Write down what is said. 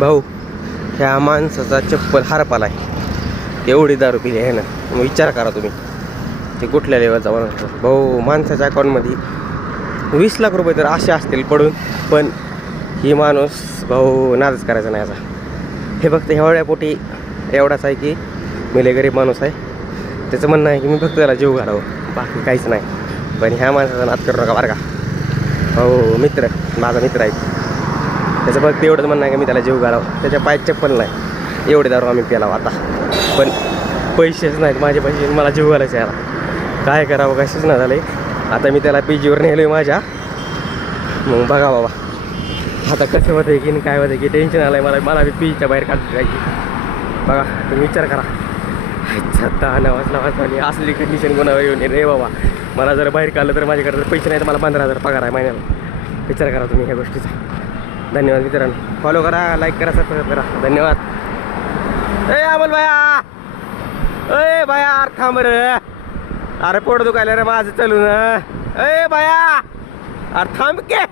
भाऊ, ह्या माणसाचा चप्पल हरपाला आहे, एवढी दारू पिली आहे ना. मग विचार करा तुम्ही, ते कुठल्या लेवलचा माणूस. भाऊ, माणसाच्या अकाउंटमध्ये 20 लाख रुपये तर असे असतील पडून, पण ही माणूस भाऊ नादच करायचा नाही याचा. हे फक्त एवढ्यापोटी एवढाच आहे की मी लय गरीब माणूस आहे, त्याचं म्हणणं आहे की मी फक्त त्याला जीव घालावं, बाकी काहीच नाही. पण ह्या माणसाचा नाद करू नका बरं का. हो, मित्र, माझा मित्र आहे, त्याचं फक्त एवढंच म्हणणं आहे की मी त्याला जीव घालावं. त्याच्या पायात चप्पल नाही, एवढे दारू आम्ही प्यालावं आता. पण पैसेच नाहीत माझे, पैसे मला जीव घालायचं याला. काय करावं काय सुचना झालं आहे. आता मी त्याला PGवर नेलो आहे माझ्या. मग बघा बाबा आता कसं होतं आहे की काय होतं की टेन्शन आलं आहे मला PGच्या बाहेर काढून जायची. बघा तुम्ही विचार करा, वाचला असली कंडिशन कोणावर येऊन रे बाबा. मला जर बाहेर काढलं तर माझ्याकडे जर पैसे नाही तर मला 15,000 पगार आहे महिन्याला. विचार करा तुम्ही ह्या गोष्टीचा. धन्यवाद मित्रांनो, फॉलो करा, लाईक करा, सबस्क्राईब करा. धन्यवाद. ए अमोल भाया, ए भाया, अरे थांब रे, अरे पोट दुखायला रे माझं चालू ना. ए भाया, अरे थांब के.